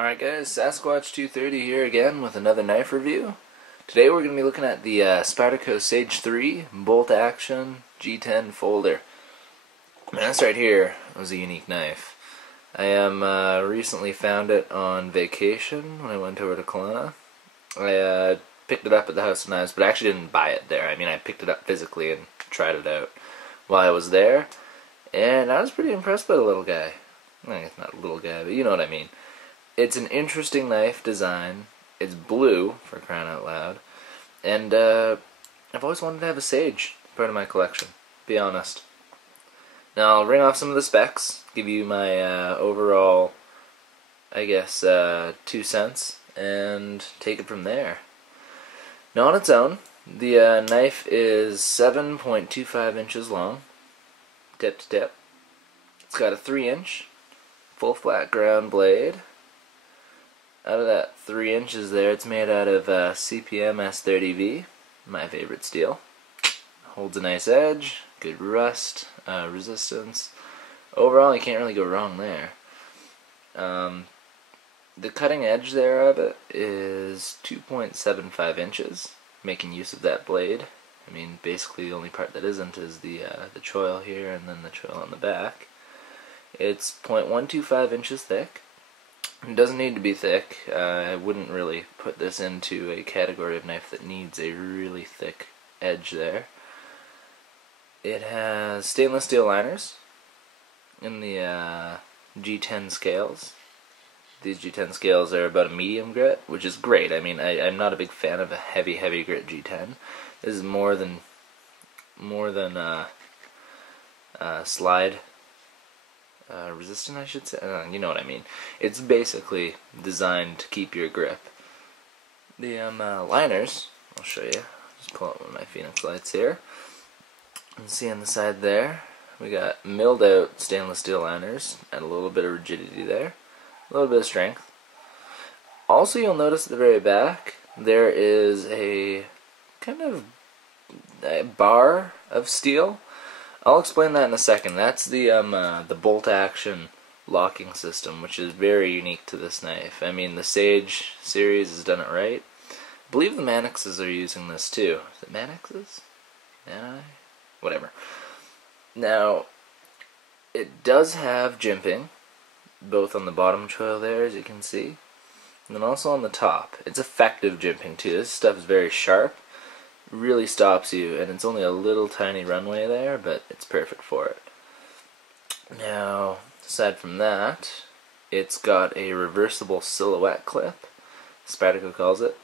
Alright guys, Sasquatch230 here again with another knife review. Today we're going to be looking at the Spyderco Sage 3 bolt action G10 folder. Now this right here was a unique knife. I recently found it on vacation when I went over to Kelowna. I picked it up at the House of Knives, but I actually didn't buy it there. I mean, I picked it up physically and tried it out while I was there, and I was pretty impressed by the little guy. Well, it's not a little guy, but you know what I mean. It's an interesting knife design. It's blue, for crying out loud. And I've always wanted to have a Sage part of my collection, be honest. Now I'll ring off some of the specs, give you my overall, I guess, 2 cents, and take it from there. Now on its own, the knife is 7.25 inches long, tip to tip. It's got a 3-inch full flat ground blade. Out of that 3 inches there, it's made out of CPM S30V, my favorite steel. Holds a nice edge, good rust, resistance. Overall, you can't really go wrong there. The cutting edge there of it is 2.75 inches, making use of that blade. I mean, basically the only part that isn't is the choil here and then the choil on the back. It's 0.125 inches thick. It doesn't need to be thick. I wouldn't really put this into a category of knife that needs a really thick edge there. It has stainless steel liners in the G10 scales. These G10 scales are about a medium grit, which is great. I mean, I'm not a big fan of a heavy grit G10. This is more than slide resistant, I should say. You know what I mean. It's basically designed to keep your grip. The liners, I'll show you. Just pull out one of my Phoenix lights here. You can see on the side there, we got milled out stainless steel liners, and a little bit of rigidity there, a little bit of strength. Also, you'll notice at the very back, there is a kind of a bar of steel. I'll explain that in a second. That's the bolt action locking system, which is very unique to this knife. I mean, the Sage series has done it right. I believe the Manixes are using this too. Is it Manixes? Mani? Whatever. Now, it does have jimping, both on the bottom choil there, as you can see, and then also on the top. It's effective jimping too. This stuff is very sharp. Really stops you, and it's only a little tiny runway there, but it's perfect for it. Now, aside from that, it's got a reversible silhouette clip, Spyderco calls it.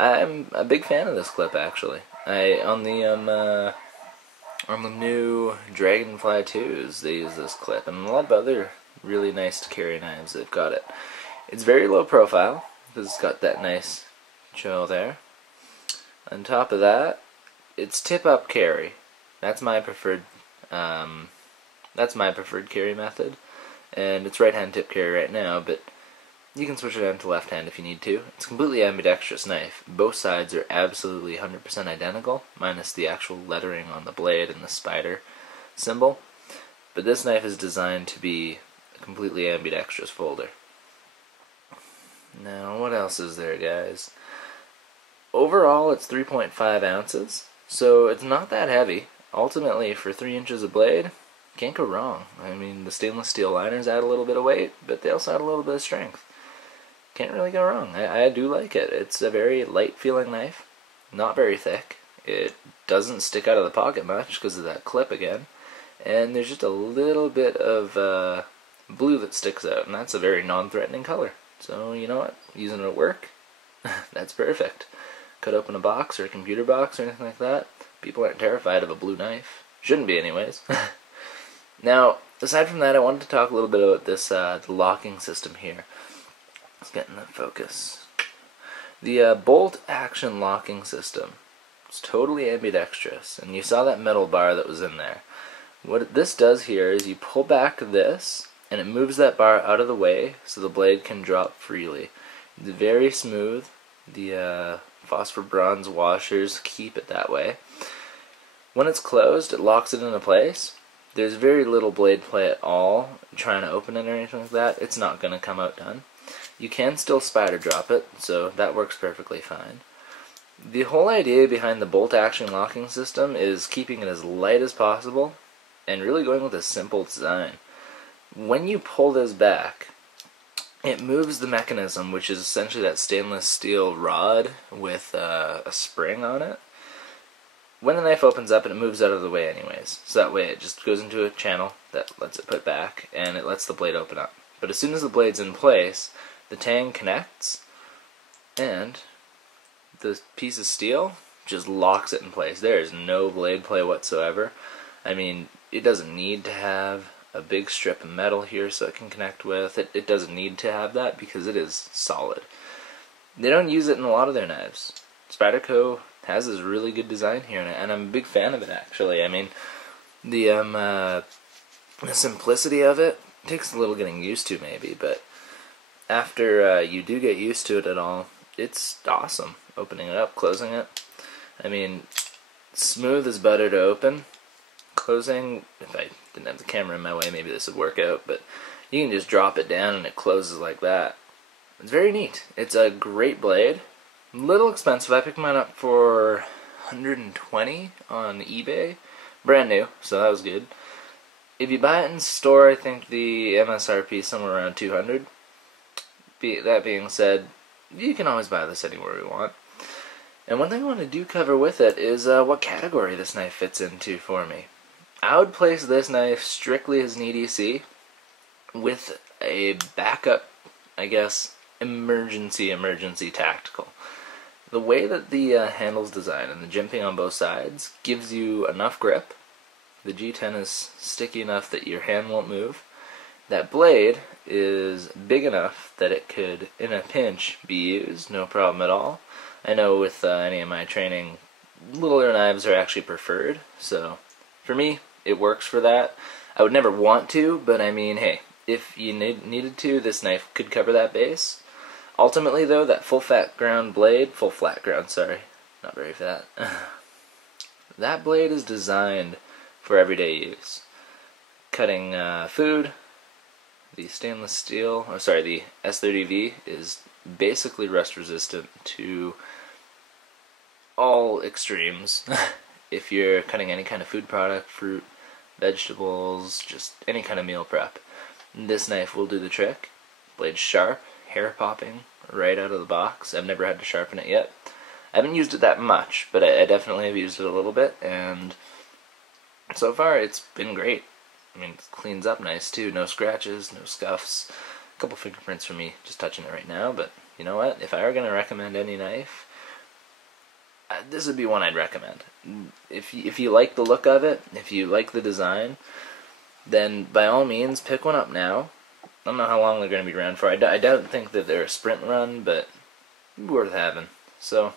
I'm a big fan of this clip, actually. On the new Dragonfly 2s, they use this clip, and a lot of other really nice to carry knives, they've got it. It's very low profile because it's got that nice choil there. On top of that, it's tip-up carry. That's my preferred carry method, and it's right-hand tip carry right now. But you can switch it on to left hand if you need to. It's a completely ambidextrous knife. Both sides are absolutely 100% identical, minus the actual lettering on the blade and the spider symbol. But this knife is designed to be a completely ambidextrous folder. Now, what else is there, guys? Overall, it's 3.5 ounces, so it's not that heavy. Ultimately, for 3 inches of blade, can't go wrong. I mean, the stainless steel liners add a little bit of weight, but they also add a little bit of strength. Can't really go wrong. I do like it. It's a very light-feeling knife, not very thick. It doesn't stick out of the pocket much because of that clip again, and there's just a little bit of blue that sticks out, and that's a very non-threatening color. So, you know what? Using it at work, that's perfect. Cut open a box or a computer box or anything like that, people aren't terrified of a blue knife. Shouldn't be anyways. Now, aside from that, I wanted to talk a little bit about this the locking system here. Let's get in the focus. The bolt action locking system is totally ambidextrous, and you saw that metal bar that was in there. What this does here is you pull back this, and it moves that bar out of the way so the blade can drop freely. It's very smooth. The phosphor bronze washers keep it that way. When it's closed, it locks it into place. There's very little blade play at all trying to open it or anything like that. It's not going to come out done. You can still spider drop it, so that works perfectly fine. The whole idea behind the bolt action locking system is keeping it as light as possible and really going with a simple design. When you pull this back, it moves the mechanism, which is essentially that stainless steel rod with a spring on it. When the knife opens up, it moves out of the way anyways, so that way it just goes into a channel that lets it put back, and it lets the blade open up. But as soon as the blade's in place, the tang connects, and the piece of steel just locks it in place. There is no blade play whatsoever. I mean, it doesn't need to have a big strip of metal here so it can connect with. It doesn't need to have that because it is solid. They don't use it in a lot of their knives. Spyderco has this really good design here, and I'm a big fan of it actually. I mean, the simplicity of it takes a little getting used to maybe, but after you do get used to it at all, it's awesome. Opening it up, closing it. I mean, smooth as butter to open. Closing, if I didn't have the camera in my way, maybe this would work out, but you can just drop it down and it closes like that. It's very neat. It's a great blade. A little expensive. I picked mine up for $120 on eBay. Brand new, so that was good. If you buy it in store, I think the MSRP is somewhere around $200. That being said, you can always buy this anywhere we want. And one thing I want to cover with it is what category this knife fits into for me. I would place this knife strictly as an EDC with a backup, I guess, emergency tactical. The way that the handle's designed and the jimping on both sides gives you enough grip. The G10 is sticky enough that your hand won't move. That blade is big enough that it could, in a pinch, be used, no problem at all. I know with any of my training, littler knives are actually preferred, so for me, it works for that. I would never want to, but I mean, hey, if you needed to, this knife could cover that base. Ultimately, though, that full flat ground, sorry, not very fat. That blade is designed for everyday use. Cutting food, the stainless steel, the S30V is basically rust resistant to all extremes. If you're cutting any kind of food product, fruit, vegetables, just any kind of meal prep, this knife will do the trick. Blade's sharp, hair popping right out of the box. I've never had to sharpen it yet. I haven't used it that much, but I definitely have used it a little bit, and so far it's been great. I mean, it cleans up nice too. No scratches, no scuffs. A couple fingerprints for me just touching it right now, but you know what? If I were going to recommend any knife, this would be one I'd recommend. If you like the look of it, if you like the design, then by all means pick one up now. I don't know how long they're going to be around for. I don't think that they're a sprint run, but worth having. So,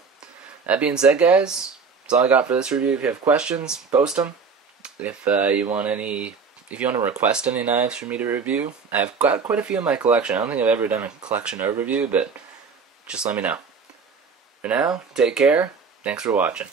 that being said, guys, that's all I got for this review. If you have questions, post them. If you want to request any knives for me to review, I've got quite a few in my collection. I don't think I've ever done a collection overview, but just let me know. For now, take care. Thanks for watching.